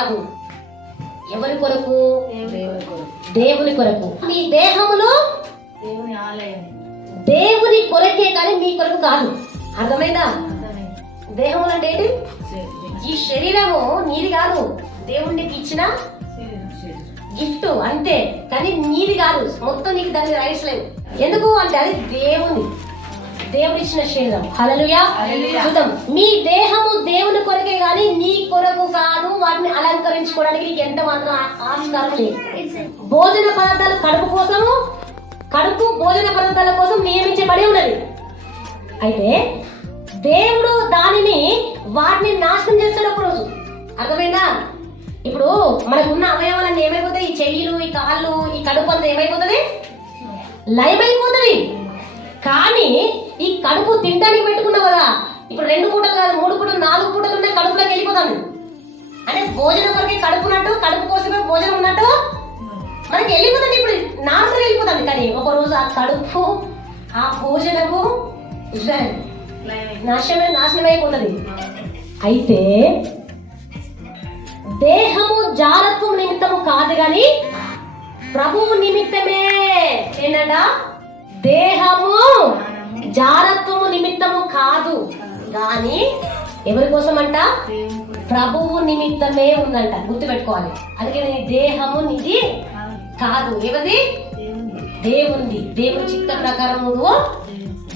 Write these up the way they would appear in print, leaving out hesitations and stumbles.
కాదు. ఎవరి కొరకు? దేవుని కొరకు. మీ దేహములు దేవుని ఆలయం, దేవుని కొరకే కానీ మీ కొరకు కాదు. అర్థమైందా? దేహములు అంటే ఏంటి? ఈ శరీరము నీది కాదు, దేవునికి ఇచ్చిన గిఫ్ట్ అంతే, కానీ నీది కాదు. మొత్తం నీకు దాని రైట్స్ లేవు. ఎందుకు అంటే అది దేవుడు ఇచ్చిన శరీరం. హల్లెలూయా. చూద్దాం. మీ దేహము దేవుని కొరకే గాని నీ కొరకు కాదు. వాటిని అలంకరించుకోవడానికి నీకు ఎంత మాత్రం ఆస్కారం లేదు. భోజన పదార్థాలు కడుపు భోజన పదార్థాల కోసం నియమించబడి ఉన్నది. అయితే దేవుడు వాటిని నాశనం చేస్తాడు ఒక రోజు. అర్థమైందా? ఇప్పుడు మనకున్న అవయవాలన్నీ ఏమైపోతాయి? ఈ చెయ్యిలు, ఈ కాళ్ళు, ఈ కడుపు అంతా ఏమైపోతుంది? లయమైపోతుంది. కానీ ఈ కడుపు తినడానికి పెట్టుకున్నావు కదా, ఇప్పుడు 2 పూటలు కాదు, 3 పూటలు, 4 పూటలు ఉన్నాయి, కడుపులోకి వెళ్ళిపోతాను. అంటే భోజనం కొరకే కడుపు ఉన్నట్టు, కడుపు కోసమే భోజనం ఉన్నట్టు మనకి వెళ్ళిపోతుంది. ఇప్పుడు నార్మల్గా వెళ్ళిపోతుంది. కానీ ఒక రోజు ఆ కడుపు, ఆ భోజనము నాశనమైపోతుంది. అయితే దేహము జారత్వం నిమిత్తము కాదు గాని ప్రభువు నిమిత్తమే. ఏంటంట? దేహము జారత్వము నిమిత్తము కాదు గాని ఎవరి కోసం అంట? ప్రభువు నిమిత్తమే ఉందంట. గుర్తుపెట్టుకోవాలి. అందుకే నీ దేహము నీది కాదు. ఎవరిది? దేవుంది. దేవుని చిత్త ప్రకారం నువ్వు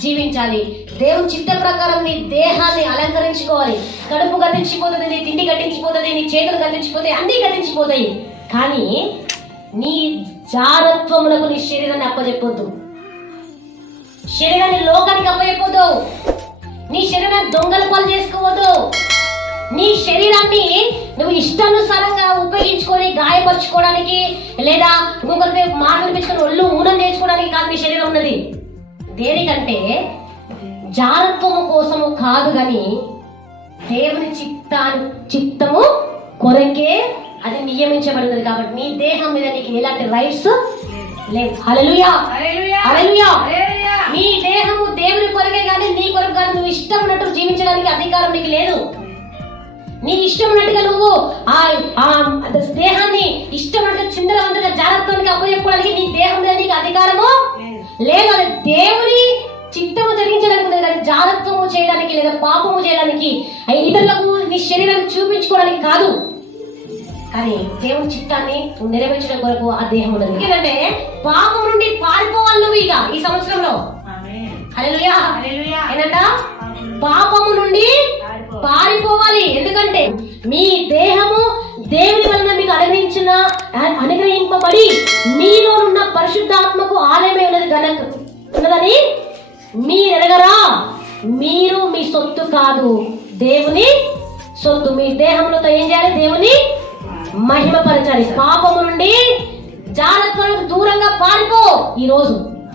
జీవించాలి. దేవుని చిత్త ప్రకారం నీ దేహాన్ని అలంకరించుకోవాలి. కడుపు గతించిపోతుంది, నీ తిండి గతించిపోతుంది, నీ చేతులు గతించిపోతాయి, అన్ని గతించిపోతాయి. కానీ నీ జారత్వములకు నీ శరీరాన్ని అప్పచెప్పొద్దు. శరీరాన్ని లోకానికి అప్పచెప్పొద్దు. నీ శరీరాన్ని దొంగల పాలు చేసుకోవద్దు. నీ శరీరాన్ని నువ్వు ఇష్టానుసారంగా ఉపయోగించుకొని గాయపరచుకోవడానికి, లేదా ఇంకొకరితో మాటలు పెంచుకొని ఒళ్ళు ఊనం చేసుకోవడానికి కాదు నీ శరీరం ఉన్నది. దేనికంటే జారత్వము కోసము కాదు గాని దేవుని చిత్తము కొరకే అది నియమించబడినది. కాబట్టి నీ దేహం మీద నీకు ఎలాంటి రైట్స్ లేవు. హల్లెలూయా. హల్లెలూయా. నీ దేహము దేవుని కొరకే కానీ నీ కొరకు కానీ నువ్వు ఇష్టం ఉన్నట్టు జీవించడానికి అధికారం నీకు లేదు. నీ ఇష్టం ఉన్నట్టుగా నువ్వు ఆ దేహాన్ని ఇష్టం ఉన్నట్టు చిందరవంతగా జాగ్రత్తగా అప్పచెప్పుకోవడానికి నీ దేహం మీద నీకు అధికారము లేదు. అది దేవుని చిత్తము జరిగించడానికి కానీ జాగ్రత్తము చేయడానికి లేదా పాపము చేయడానికి, ఇతరులకు నీ శరీరాన్ని చూపించుకోవడానికి కాదు. కానీ దేవుని చిత్తాన్ని నెరవేర్చడం కొరకు ఆ దేహం ఉన్నది. ఎందుకంటే పాపం నుండి పారిపోవాలి నువ్వు ఇక ఈ సంవత్సరంలో. హల్లెలూయా. ఏంటంట? పాపము నుండి పారిపోవాలి. ఎందుకంటే మీ దేహము దేవుని వలన మీకు అనుగ్రహింపబడి మీలో ఉన్న పరిశుద్ధాత్మకు ఆలయమే ఉన్నదని మీరెరగరా? మీరు మీ సొత్తు కాదు, దేవుని సొత్తు. మీ దేహంలో ఏం చేయాలి? దేవుని మహిమపరచాలి. పాపము నుండి జాగ్రత్తలకు దూరంగా పారిపో.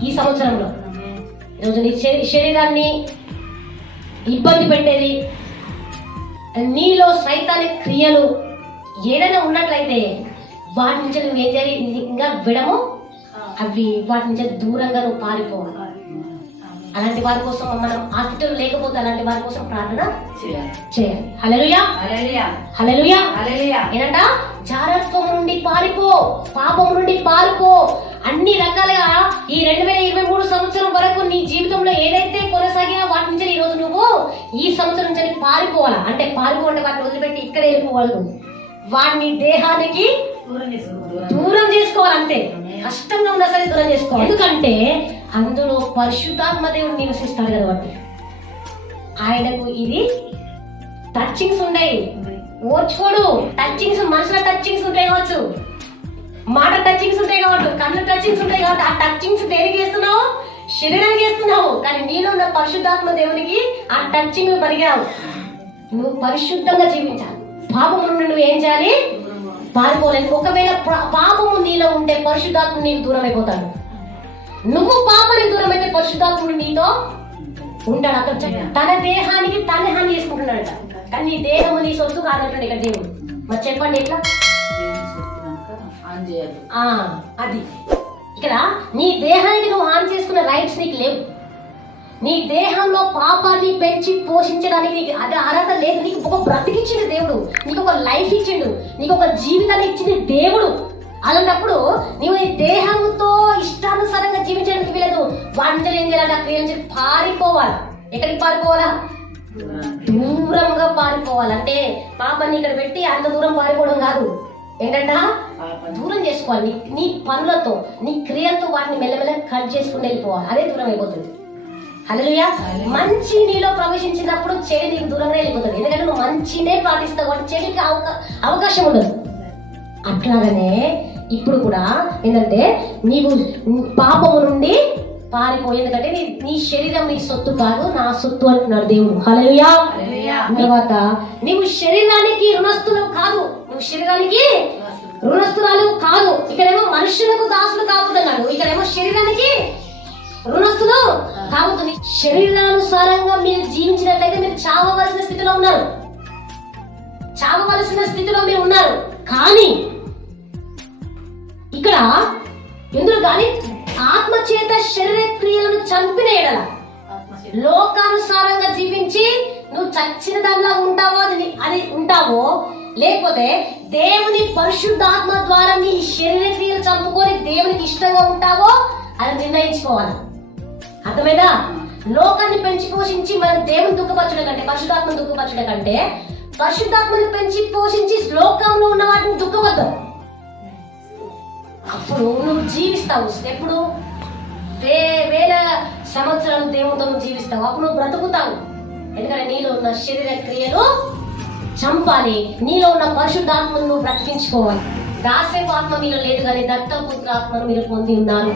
ఈ సంవత్సరంలో ఈరోజు నీ శరీరాన్ని ఇబ్బంది పెట్టేది, నీలో సైతానిక క్రియలు ఏదైనా ఉన్నట్లయితే వాటి నుంచి నువ్వు ఏం చేయాలి? ఇంకా విడము వాటి నుంచి దూరంగా నువ్వు పారిపోవాలి. అలాంటి వారి కోసం మనం హాస్పిటల్ లేకపోతే అలాంటి వారి కోసం ప్రార్థన చేయాలి. హల్లెలూయా. హల్లెలూయా. ఏంటంట? జారత్వం నుండి పారిపో, పాపం నుండి పారిపో. అన్ని రకాలుగా ఈ 2023 సంవత్సరం వరకు నీ జీవితంలో ఏదైతే కొనసాగినా వాటి నుంచి ఈ రోజు నువ్వు ఈ సంవత్సరం నుంచి పారిపోవాలా. అంటే పారిపోవాలంటే వాటిని వదిలిపెట్టి ఇక్కడ వెళ్ళిపోవాలి. వాటిని దేహానికి దూరం చేసుకోవాలి. అంతే, కష్టంగా ఉన్నా సరే దూరం చేసుకోవాలి. ఎందుకంటే అందులో పరిశుద్ధాత్మ దేవుడు నివసిస్తాడు కాబట్టి ఆయనకు ఇది టచింగ్స్ ఉన్నాయి. ఓర్చుకోడు. టచింగ్స్, మనుషుల టచింగ్స్ ఉంటాయి కావచ్చు, మాట టచింగ్స్ ఉంటాయి కావచ్చు, కన్ను టచింగ్స్ ఉంటాయి కాబట్టి ఆ టచింగ్స్ దేనికి చేస్తున్నావు? శరీరానికి చేస్తున్నావు. కానీ నీలో ఉన్న పరిశుద్ధాత్మ దేవునికి ఆ టచింగ్ పరిగావు. నువ్వు పరిశుద్ధంగా జీవించాలి. పాపము నుండి నువ్వు ఏం చేయాలి? పారిపోలేదు. ఒకవేళ పాపము నీలో ఉంటే పరిశుద్ధాత్మ నీకు దూరం అయిపోతాడు. నువ్వు పాపానికి దూరం అయితే పరిశుద్ధాత్ముడు నీతో ఉంటాడు. అక్కడ తన దేహానికి తన హాని చేసుకుంటున్నాడట. కానీ నీ దేహము నీ సొత్తు కాదంటాడు ఇక్కడ దేవుడు. మరి చెప్పండి ఎట్లా? అది ఇక్కడ నీ దేహానికి నువ్వు హాని చేసుకున్న రైట్స్ నీకు లేవు. నీ దేహంలో పాపాన్ని పెంచి పోషించడానికి నీకు అది అర్హత లేదు. నీకు ఒక బ్రతికిచ్చిండు దేవుడు, నీకు ఒక లైఫ్ ఇచ్చిండు, నీకు ఒక జీవితాన్ని ఇచ్చింది దేవుడు. అలాంటప్పుడు నీవు నీ దేహంతో ఇష్టానుసారంగా జీవించడానికి వీలేదు. వంటలు ఏం చేయాలి, ఆ క్రియలు చేసి పారిపోవాలి. ఎక్కడికి పారిపోవాలా? దూరంగా పారిపోవాలి. అంటే పాపాన్ని ఇక్కడ పెట్టి అంత దూరం పారిపోవడం కాదు. ఏంటంట దూరం చేసుకోవాలి. నీ పనులతో, నీ క్రియలతో వాటిని మెల్లమెల్ల కట్ చేసుకుని వెళ్ళిపోవాలి. అదే దూరం అయిపోతుంది. హల్లెలూయా. మంచి నీలో ప్రవేశించినప్పుడు చెడు నీకు దూరంగా వెళ్ళిపోతుంది. ఎందుకంటే నువ్వు మంచినే పాటిస్తావు కాబట్టి చెడుకి అవకాశం ఉండదు. అట్లాగనే ఇప్పుడు కూడా ఏంటంటే నీవు పాపము నుండి పారిపోయి, ఎందుకంటే నీ శరీరం నీ సొత్తు కాదు, నా సొత్తు అంటున్నాడు దేవుడు. హల్లెలూయా. తర్వాత నీవు శరీరానికి రుణస్తులు కాదు, నువ్వు శరీరానికి రుణస్తురాలు కాదు. ఇక్కడేమో మనుషులకు దాసులు కాబోతున్నాడు, ఇక్కడేమో శరీరానికి రుణస్తులు కాబోతుంది. శరీరానుసారంగా మీరు జీవించినట్లయితే మీరు చావవలసిన స్థితిలో ఉన్నారు, చావవలసిన స్థితిలో మీరు ఉన్నారు. కానీ ఇక్కడ ఎందుకు కానీ ఆత్మ చేత శరీర క్రియలను చంపిన ఎడల లోకానుసారంగా జీవించి నువ్వు చచ్చిన దానిలా ఉంటావో అది ఉంటావో, లేకపోతే దేవుని పరిశుద్ధాత్మ ద్వారా నీ శరీర క్రియలు చంపుకొని దేవునికి ఇష్టంగా ఉంటావో అది నిర్ణయించుకోవాలి. అర్థమైందా? లోకాన్ని పెంచి పోషించి మనం దేవుని దుఃఖపరచడం కంటే, పరిశుద్ధాత్మను దుఃఖపరచడం కంటే, పరిశుద్ధాత్మను పెంచి పోషించి లోకంలో ఉన్న వాటిని దుఃఖవద్దు. అప్పుడు నువ్వు జీవిస్తావు. ఎప్పుడు వేల సంవత్సరాలు దేవునితో నువ్వు జీవిస్తావు. అప్పుడు నువ్వు బ్రతుకుతావు. ఎందుకంటే నీలో ఉన్న శరీర క్రియలు చంపాలి, నీలో ఉన్న పరిశుద్ధాత్మను నువ్వు బ్రతికించుకోవాలి. దాసేపు ఆత్మ మీలో లేదు కానీ దత్తపుత్ర ఆత్మను మీరు పొంది ఉన్నారు.